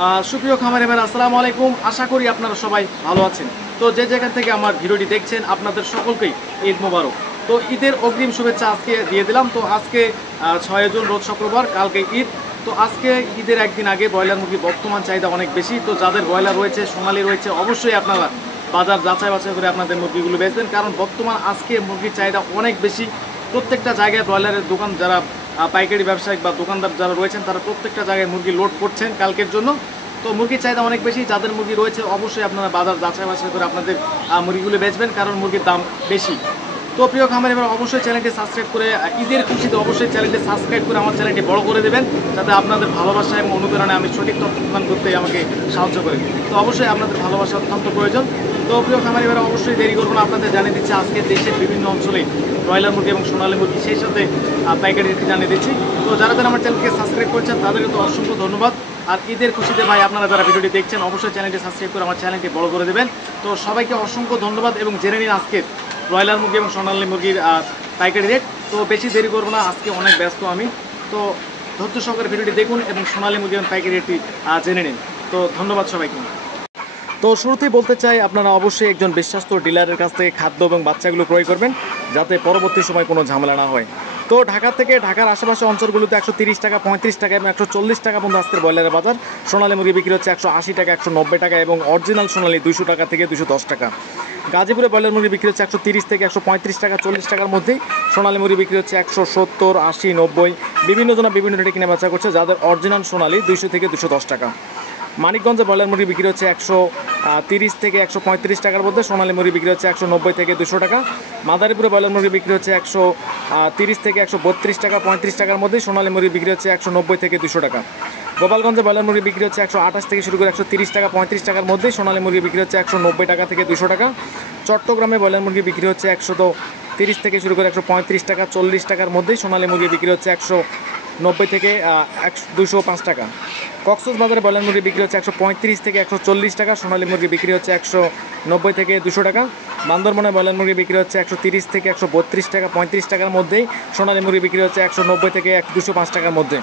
সুপ্রিয় খামারি ভাইরা আসসালামু আলাইকুম। আশা করি আপনারা সবাই ভালো আছেন। তো যে জায়গা থেকে আমার ভিডিওটি দেখছেন আপনাদের সকলকেই ঈদ মোবারক। তো ঈদের অগ্রিম শুভেচ্ছা আজকে দিয়ে দিলাম। তো আজকে 6 জুন রোজ শুক্রবার, কালকে ঈদ। তো আজকে ঈদের একদিন আগে ব্রয়লার মুরগি বর্তমান চাহিদা অনেক বেশি। তো যাদের ব্রয়লার রয়েছে, সোনালি রয়েছে, অবশ্যই আপনারা বাজার যাচাই বাছাই করে আপনাদের মুরগিগুলো বেচবেন, কারণ বর্তমান আজকে মুরগির চাহিদা অনেক বেশি। প্রত্যেকটা জায়গায় ব্রয়লারের দোকান যারা পাইকারি ব্যবসায়িক বা দোকানদার যারা রয়েছেন তারা প্রত্যেকটা জায়গায় মুরগি লোড করছেন কালকের জন্য। তো মুরগির চাহিদা অনেক বেশি। যাদের মুরগি রয়েছে অবশ্যই আপনারা বাজার যাচাই বাছাই করে আপনাদের মুরগিগুলো বেচবেন, কারণ মুরগির দাম বেশি। তো প্রিয় খামারি ভাইরা অবশ্যই চ্যানেলটি সাবস্ক্রাইব করে ঈদের খুশিতে অবশ্যই চ্যানেলটি সাবস্ক্রাইব করে আমার চ্যানেলটি বড় করে দেবেন, যাতে আপনাদের ভালোবাসা এবং অনুপ্রেরণায় আমি সঠিক তথ্য প্রদান করতে আমাকে সাহায্য করে। তো অবশ্যই আপনাদের ভালোবাসা অত্যন্ত প্রয়োজন। তো প্রিয় খামারি ভাইরা অবশ্যই দেরি করবো না, আপনাদের জানিয়ে দিচ্ছি আজকে দেশের বিভিন্ন অঞ্চলে ব্রয়লার মুরগি এবং সোনালী মুরগি, সেই সাথে পাইকারি রেটে জানিয়ে দিচ্ছি। তো যারা যারা আমার চ্যানেলকে সাবস্ক্রাইব করছেন তাদেরকে তো অসংখ্য ধন্যবাদ। আর ঈদের খুশিতে ভাই আপনারা যারা ভিডিওটি দেখছেন অবশ্যই চ্যানেলটি সাবস্ক্রাইব করে আমার চ্যানেলটি বড় করে দেবেন। তো সবাইকে অসংখ্য ধন্যবাদ এবং জেনে নিন আজকে ব্রয়লার মুরগি এবং সোনালী মুরগির পাইকারি রেট। তো বেশি দেরি করবো না, আজকে অনেক ব্যস্ত আমি। তো ধৈর্য সহকারে ভিডিওটি দেখুন এবং সোনালী মুরগি এবং পাইকারি রেটটি জেনে নিন। তো ধন্যবাদ সবাইকে। তো শুরুতেই বলতে চাই, আপনারা অবশ্যই একজন বিশ্বস্ত ডিলারের কাছ থেকে খাদ্য এবং বাচ্চাগুলো ক্রয় করবেন, যাতে পরবর্তী সময় কোনো ঝামেলা না হয়। তো ঢাকা থেকে ঢাকার আশেপাশে অঞ্চলগুলোতে 130 টাকা, 35 টাকা এবং 140 টাকা পর্যন্ত আজকের ব্রয়লারের বাজার। সোনালী মুরগি বিক্রি হচ্ছে 180 টাকা, 190 টাকা এবং অরিজিনাল সোনালী 200 টাকা থেকে 210 টাকা। গাজীপুরে ব্রয়লার মুরগি বিক্রি হচ্ছে 130 থেকে 135 টাকা, 40 টাকার মধ্যেই। সোনালী মুরগি বিক্রি হচ্ছে 170, 80, 90, বিভিন্ন জনা বিভিন্ন রেটে কিনে বেচা করছে, যাদের অরিজিনাল সোনালী 200 থেকে 210 টাকা। মানিকগঞ্জে ব্রয়লার মুরগি বিক্রি হচ্ছে 130 থেকে 135 টাকার মধ্যে। সোনালী মুরগি বিক্রি হচ্ছে 190 থেকে 200 টাকা। মাদারীপুরে ব্রয়লার মুরগি বিক্রি হচ্ছে 130 থেকে 132 টাকা, 35 টাকার মধ্যে। সোনালী মুরগি বিক্রি হচ্ছে 190 থেকে 200 টাকা। গোপালগঞ্জে ব্রয়লার মুরগি বিক্রি হচ্ছে 128 থেকে শুরু করে 130 টাকা, 35 টাকার মধ্যে। সোনালী মুরগি বিক্রি হচ্ছে 190 টাকা থেকে 200 টাকা। চট্টগ্রামে ব্রয়লার মুরগি বিক্রি হচ্ছে 130 থেকে শুরু করে 135 টাকা, 40 টাকার মধ্যে। সোনালী মুরগি বিক্রি হচ্ছে 190 থেকে 205 টাকা। কক্সবাজারে ব্রয়লার মুরগি বিক্রি হচ্ছে 135 থেকে 140 টাকা। সোনালী মুরগি বিক্রি হচ্ছে 190 থেকে 200 টাকা। বান্দরবনে ব্রয়লার মুরগি বিক্রি হচ্ছে 130 থেকে 132 টাকা, 35 টাকার মধ্যেই। সোনালী মুরগি বিক্রি হচ্ছে 190 থেকে 205 টাকার মধ্যে।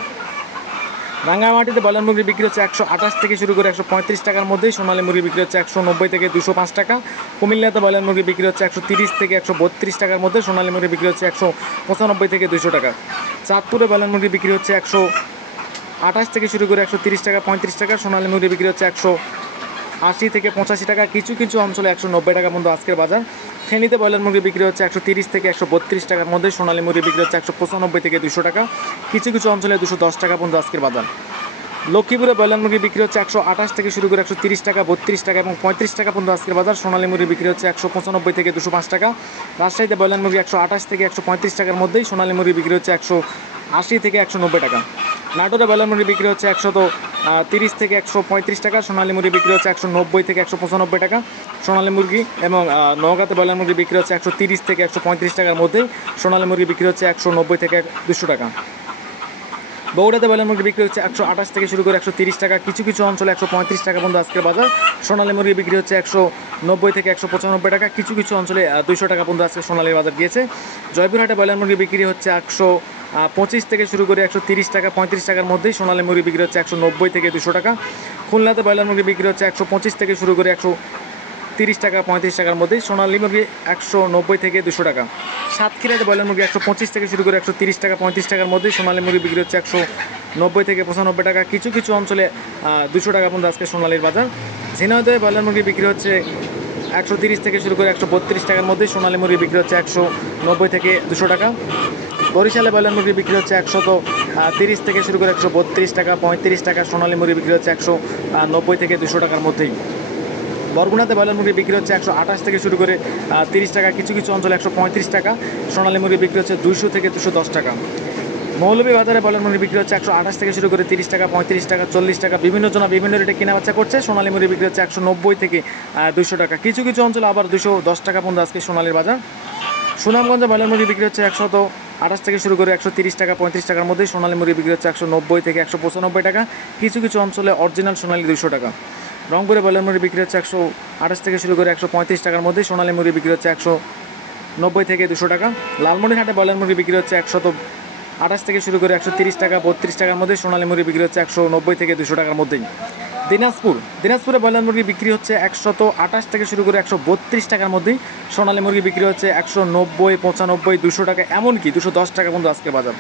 রাঙ্গামাটিতে ব্রয়লার মুরগি বিক্রি হচ্ছে 128 থেকে শুরু করে 135 টাকার মধ্যেই। সোনালী মুরগি বিক্রি হচ্ছে 190 থেকে 205 টাকা। কুমিল্লাতে ব্রয়লার মুরগি বিক্রি হচ্ছে 130 থেকে 132 টাকার মধ্যে। সোনালী মুরগি বিক্রি হচ্ছে 195 থেকে 200 টাকা। চাঁদপুরে ব্রয়লার মুরগি বিক্রি হচ্ছে 128 থেকে শুরু করে 130 টাকা, 35 টাকা। সোনালী মুরগি বিক্রি হচ্ছে 180 থেকে 85 টাকা। কিছু কিছু অঞ্চলে 190 টাকা পর্যন্ত আজকের বাজার। ফেনীতে ব্রয়লার মুরগি বিক্রি হচ্ছে 130 থেকে 132 টাকার মধ্যে। সোনালী মুরগি বিক্রি হচ্ছে 195 থেকে 200 টাকা। কিছু কিছু অঞ্চলে 210 টাকা পর্যন্ত আজকের বাজার। লক্ষ্মীপুরে ব্রয়লার মুরগি বিক্রি হচ্ছে 128 থেকে শুরু করে 130 টাকা, 32 টাকা এবং 35 টাকা পর্যন্ত আজকের বাজার। সোনালী মুরগি বিক্রি হচ্ছে 195 থেকে 205 টাকা। রাজশাহীতে ব্রয়লার মুরগি 128 থেকে 135 টাকার মধ্যেই। সোনালী মুরগি বিক্রি হচ্ছে 180 থেকে 190 টাকা। নাটোরে ব্রয়লার মুরগি বিক্রি হচ্ছে 130 থেকে 135 টাকা। সোনালী মুরগি বিক্রি হচ্ছে 190 থেকে 195 টাকা। সোনালী মুরগি এবং নওগাঁতে ব্রয়লার মুরগি বিক্রি হচ্ছে 130 থেকে 135 টাকার মধ্যেই। সোনালী মুরগি বিক্রি হচ্ছে 190 থেকে 200 টাকা। বগুড়াতে ব্রয়লার মুরগি বিক্রি হচ্ছে 128 থেকে শুরু করে 130 টাকা। কিছু কিছু অঞ্চলে 135 টাকা পর্যন্ত আজকের বাজার। সোনালী মুরগি বিক্রি হচ্ছে 190 থেকে 195 টাকা। কিছু কিছু অঞ্চলে 200 টাকা পর্যন্ত আজকে সোনালীর বাজার গিয়েছে। জয়পুরহাটে ব্রয়লার মুরগি বিক্রি হচ্ছে 125 থেকে শুরু করে 130 টাকা, 35 টাকার মধ্যেই। সোনালী মুরগি বিক্রি হচ্ছে 190 থেকে 200 টাকা। খুলনাতে ব্রয়লার মুরগি বিক্রি হচ্ছে 125 থেকে শুরু করে 130 টাকা, 35 টাকার মধ্যেই। সোনালী মুরগি 190 থেকে 200 টাকা। সাতক্ষীরাতে ব্রয়লার মুরগি 125 থেকে শুরু করে 130 টাকা, 35 টাকার মধ্যেই। সোনালী মুরগি বিক্রি হচ্ছে 190 থেকে 95 টাকা। কিছু কিছু অঞ্চলে 200 টাকা পর্যন্ত আজকে সোনালীর বাজার। ঝিনাইদহে ব্রয়লার মুরগি বিক্রি হচ্ছে 130 থেকে শুরু করে 132 টাকার মধ্যে। সোনালী মুরগি বিক্রি হচ্ছে 190 থেকে 200 টাকা। বরিশালে ব্রয়লার মুরগি বিক্রি হচ্ছে 130 থেকে শুরু করে 132 টাকা, 35 টাকা। সোনালী মুরগি বিক্রি হচ্ছে 190 থেকে 200 টাকার মধ্যেই। বরগুনাতে ব্রয়লার মুরগি বিক্রি হচ্ছে 128 থেকে শুরু করে 30 টাকা। কিছু কিছু অঞ্চলে 135 টাকা। সোনালী মুরগি বিক্রি হচ্ছে 200 থেকে 210 টাকা। মৌলভীবাজারে ব্রয়লার মুরগি বিক্রি হচ্ছে 128 থেকে শুরু করে 30 টাকা, 35 টাকা, 40 টাকা। বিভিন্ন জনা বিভিন্ন রেটে কেনা বেচা করছে। সোনালী মুরগি বিক্রি হচ্ছে 190 থেকে 200 টাকা। কিছু কিছু অঞ্চলে আবার 210 টাকা পর্যন্ত আজকে সোনালীর বাজার। সুনামগঞ্জে ব্রয়লার মুরগি বিক্রি হচ্ছে 128 থেকে শুরু করে 130 টাকা, 35 টাকার মধ্যে। সোনালী মুরগি বিক্রি হচ্ছে 190 থেকে 195 টাকা। কিছু কিছু অঞ্চলে অরিজিনাল সোনালী 200 টাকা। রংপুরে ব্রয়লার মুরগি বিক্রি হচ্ছে 128 থেকে শুরু করে 135 টাকার মধ্যে। সোনালী মুরগি বিক্রি হচ্ছে 190 থেকে 200 টাকা। লালমনিরহাটে ব্রয়লার মুরগি বিক্রি হচ্ছে 128 থেকে শুরু করে 130 টাকা, 32 টাকার মধ্যে। সোনালী মুরগি বিক্রি হচ্ছে 190 থেকে 200 টাকার মধ্যেই। দিনাজপুরে ব্রয়লার মুরগি বিক্রি হচ্ছে 128 থেকে শুরু করে 132 টাকার মধ্যেই। সোনালী মুরগি বিক্রি হচ্ছে 190, 95, 200 টাকা, এমনকি 210 টাকা পর্যন্ত আজকে বাজার।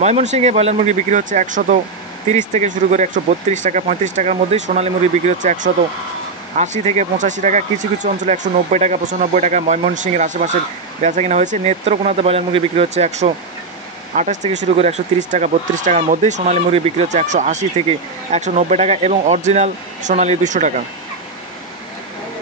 ময়মনসিংহে ব্রয়লার মুরগি বিক্রি হচ্ছে 130 থেকে শুরু করে 132 টাকা, 35 টাকার মধ্যেই। সোনালী মুরগি বিক্রি হচ্ছে 180 থেকে 85 টাকা, কিছু কিছু অঞ্চলে 190 টাকা, 95 টাকা ময়মনসিংহের আশেপাশের বেচা কিনা হয়েছে। নেত্রকোনাতে ব্রয়লার মুরগি বিক্রি হচ্ছে 128 থেকে শুরু করে 130 টাকা, 32 টাকার মধ্যেই। সোনালী মুরগি বিক্রি হচ্ছে 180 থেকে 190 টাকা এবং অরিজিনাল সোনালী 200 টাকা।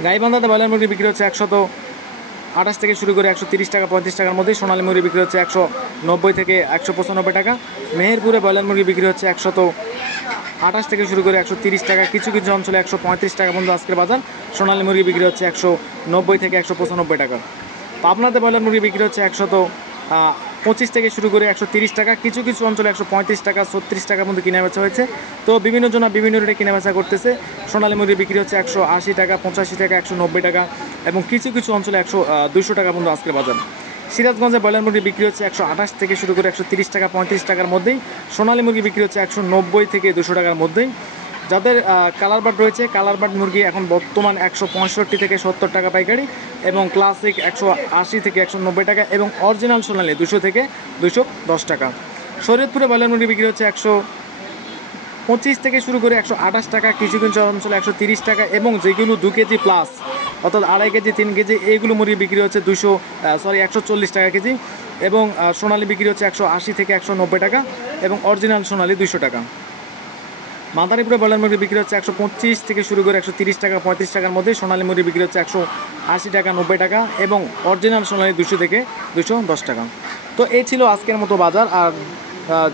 গাইবান্ধাতে ব্রয়লার মুরগি বিক্রি হচ্ছে 128 থেকে শুরু করে 130 টাকা, 35 টাকার মধ্যেই। সোনালী মুরগি বিক্রি হচ্ছে 190 থেকে 195 টাকা। মেহেরপুরে ব্রয়লার মুরগি বিক্রি হচ্ছে 128 থেকে শুরু করে 130 টাকা, কিছু কিছু অঞ্চলে 135 টাকা পর্যন্ত আজকের বাজার। সোনালী মুরগি বিক্রি হচ্ছে 190 থেকে 195 টাকা। পাবনাতে ব্রয়লার মুরগি বিক্রি হচ্ছে 125 থেকে শুরু করে 130 টাকা, কিছু কিছু অঞ্চলে 135 টাকা, 36 টাকার মধ্যে কিনা বেচা হয়েছে। তো বিভিন্ন জনা বিভিন্ন রেটে কিনা বেচা করতেছে। সোনালী মুরগি বিক্রি হচ্ছে 180 টাকা, 85 টাকা, 190 টাকা এবং কিছু কিছু অঞ্চলে 200 টাকা পর্যন্ত আজকের বাজার। সিরাজগঞ্জে ব্রয়লার মুরগি বিক্রি হচ্ছে 128 থেকে শুরু করে 130 টাকা, 35 টাকার মধ্যেই। সোনালী মুরগি বিক্রি হচ্ছে 190 থেকে 200 টাকার মধ্যেই। যাদের কালার বার্ড রয়েছে, কালার বার্ড মুরগি এখন বর্তমান 165 থেকে 70 টাকা পাইকারি এবং ক্লাসিক 180 থেকে 190 টাকা এবং অরিজিনাল সোনালী 200 থেকে 210 টাকা। শরীয়তপুরে ব্রয়লার মুরগি বিক্রি হচ্ছে 125 থেকে শুরু করে 128 টাকা, কিছু কিছু অঞ্চলে 130 টাকা এবং যেগুলো 2 কেজি প্লাস অর্থাৎ 2.5 কেজি, 3 কেজি এইগুলো মুরগি বিক্রি হচ্ছে 140 টাকা কেজি এবং সোনালী বিক্রি হচ্ছে 180 থেকে 190 টাকা এবং অরিজিনাল সোনালী 200 টাকা। মাদারীপুরে ব্রয়লার মুরগি বিক্রি হচ্ছে 125 থেকে শুরু করে 130 টাকা, 35 টাকার মধ্যে। সোনালী মুরগি বিক্রি হচ্ছে 180 টাকা, 90 টাকা এবং অরিজিনাল সোনালী 200 থেকে 210 টাকা। তো এই ছিল আজকের মতো বাজার। আর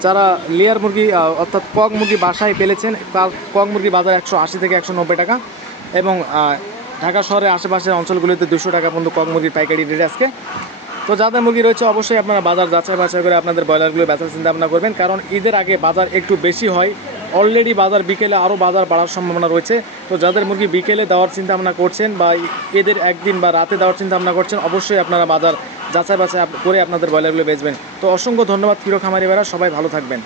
যারা লেয়ার মুরগি অর্থাৎ কক মুরগি বাসায় পেলেছেন, তার কক মুরগি বাজার 180 থেকে 190 টাকা এবং ঢাকা শহরের আশেপাশের অঞ্চলগুলিতে 200 টাকা পর্যন্ত কক মুরগির পাইকারি রেট আজকে। তো যাদের মুরগি রয়েছে অবশ্যই আপনারা বাজার যাচাই বাছাই করে আপনাদের ব্রয়লারগুলো বেচার চিন্তা ভাবনা করবেন, কারণ ঈদের আগে বাজার একটু বেশি হয়। অলরেডি বাজার বিকেলে আরও বাজার বাড়ার সম্ভাবনা রয়েছে। তো যাদের মুরগি বিকেলে দেওয়ার চিন্তা ভাবনা করছেন বা ঈদের একদিন বা রাতে দেওয়ার চিন্তা ভাবনা করছেন, অবশ্যই আপনারা বাজার যাচাই বাছাই করে আপনাদের ব্রয়লারগুলো বেচবেন। তো অসংখ্য ধন্যবাদ প্রিয় খামারি ভাইরা, সবাই ভালো থাকবেন।